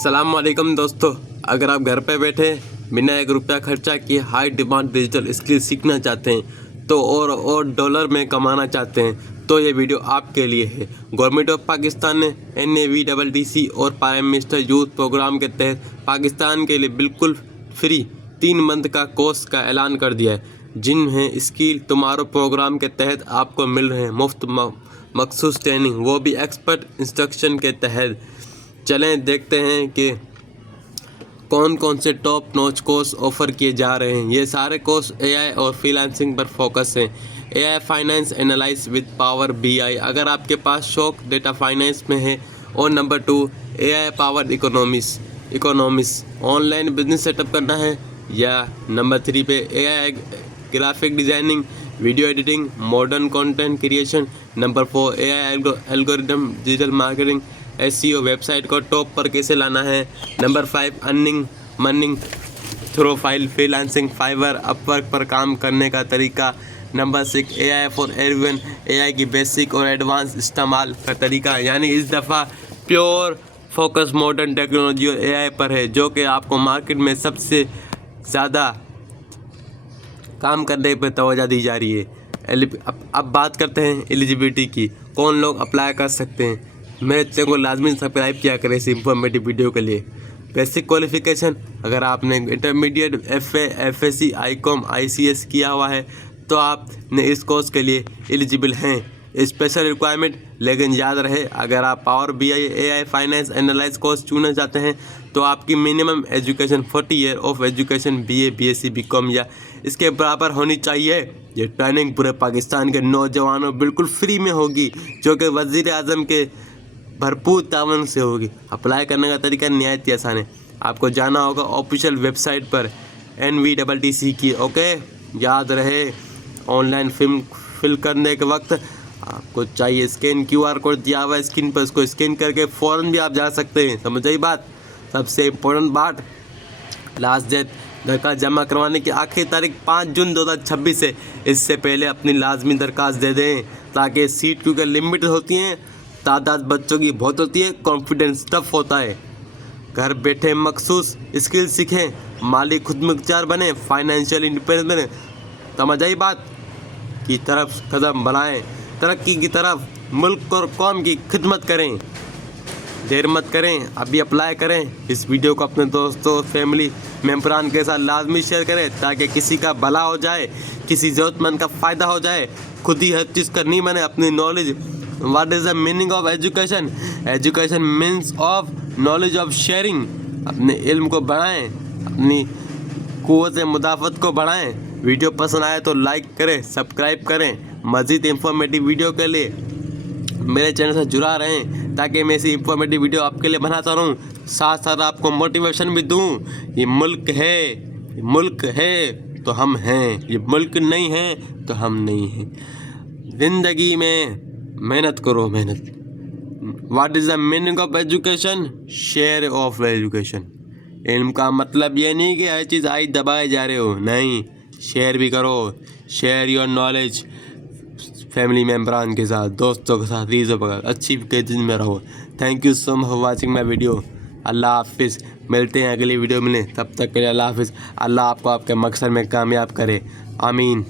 अस्सलाम वालेकुम दोस्तों, अगर आप घर पे बैठे बिना ₹1 खर्चा किए हाई डिमांड डिजिटल स्किल सीखना चाहते हैं तो और डॉलर में कमाना चाहते हैं तो ये वीडियो आपके लिए है। गवर्नमेंट ऑफ पाकिस्तान ने NAVDDC और प्राइम मिनिस्टर यूथ प्रोग्राम के तहत पाकिस्तान के लिए बिल्कुल फ्री 3 मंथ का कोर्स का ऐलान कर दिया है, जिन्हें स्किल टुमारो प्रोग्राम के तहत आपको मिल रहे हैं मुफ्त मखसूस ट्रेनिंग, वो भी एक्सपर्ट इंस्ट्रक्शन के तहत। चलें देखते हैं कि कौन कौन से टॉप नॉच कोर्स ऑफ़र किए जा रहे हैं। ये सारे कोर्स AI और फ्रीलांसिंग पर फोकस हैं। AI finance analyse with power BI अगर आपके पास शौक डेटा फाइनेंस में है, और number 2 AI power economics online business setup करना है, या नंबर 3 पे AI graphic designing, video editing, modern content creation, number 4 AI algorithm, digital marketing, SEO website को टॉप पर कैसे लाना है, number 5 earning through freelancing, Fiverr, Upwork पर काम करने का तरीका, number 6 AI for everyone, AI की बेसिक और एडवांस इस्तेमाल का तरीका। यानी इस दफ़ा प्योर फोकस मॉडर्न टेक्नोलॉजी और AI पर है, जो कि आपको मार्केट में सबसे ज़्यादा काम करने पर तवज्जो दी जा रही है। अब बात करते हैं एलिजिबिलिटी की, कौन लोग अप्लाई कर सकते हैं। मेरे चैनल को लाजमी सब्सक्राइब किया करें इस इंफॉर्मेटिव वीडियो के लिए। बेसिक क्वालिफिकेशन, अगर आपने intermediate FA FSC ICOM ICS किया हुआ है तो आपने इस कोर्स के लिए एलिजिबल हैं। स्पेशल रिक्वायरमेंट, लेकिन याद रहे अगर आप power BI AI finance analyse course चुनना चाहते हैं तो आपकी minimum education 40 year of education BA BSc BCom या इसके बराबर होनी चाहिए। ये ट्रेनिंग पूरे पाकिस्तान के नौजवानों बिल्कुल फ्री में होगी, जो कि वज़ीर आज़म के भरपूर तावन से होगी। अप्लाई करने का तरीका निहायत ही आसान है। आपको जाना होगा ऑफिशियल वेबसाइट पर NVDDC की। ओके, याद रहे ऑनलाइन फॉर्म फिल करने के वक्त आपको चाहिए स्कैन QR कोड दिया हुआ है स्क्रीन पर, उसको स्कैन करके फ़ौरन भी आप जा सकते हैं। समझ आई बात। सबसे इम्पोर्टेंट बात, लास्ट डेट दरखास्त जमा करवाने की आखिरी तारीख 5 जून 2026 है। इससे पहले अपनी लाजमी दरखास्त दे दें, ताकि सीट क्योंकि लिमिट होती हैं, तादाद बच्चों की बहुत होती है, कॉन्फिडेंस टफ होता है। घर बैठे मखसूस स्किल सीखें, माली खुद मुख्तार बने, फाइनेंशियल इंडिपेंडेंस बने। समझ आई बात की तरफ कदम बढ़ाएं, तरक्की की तरफ, मुल्क और कौम की खिदमत करें। देर मत करें, अभी अप्लाई करें। इस वीडियो को अपने दोस्तों फैमिली मेम्बरान के साथ लाजमी शेयर करें, ताकि किसी का भला हो जाए, किसी ज़रूरतमंद का फ़ायदा हो जाए। खुद ही हर चीज़ करनी बने। अपनी knowledge, what is the meaning of education? Education means of knowledge of sharing. अपने इल्म को बढ़ाएं, अपनी क़ुव्वत मुदाफ़त को बढ़ाएं। वीडियो पसंद आए तो लाइक करें, सब्सक्राइब करें। मज़ीद इंफॉर्मेटिव वीडियो के लिए मेरे चैनल से जुड़ा रहें, ताकि मैं ऐसी इंफॉर्मेटिव वीडियो आपके लिए बनाता रहूं, साथ साथ आपको मोटिवेशन भी दूं। ये मुल्क है तो हम हैं, ये मुल्क नहीं है तो हम नहीं हैं। ज़िंदगी में मेहनत करो, मेहनत। What is the meaning of education? Share of education. इल्म का मतलब ये नहीं कि हर चीज़ आई दबाए जा रहे हो, नहीं, शेयर भी करो। शेयर योर नॉलेज फैमिली मेम्बरान के साथ, दोस्तों के साथ, रीज़ों पर अच्छी दिन में रहो। Thank you so much for watching my video. अल्लाह हाफिज़। मिलते हैं अगली वीडियो में, तब तक के लिए अल्लाह हाफिज़। अल्लाह आपको आपके मकसद में कामयाब करे, आमीन।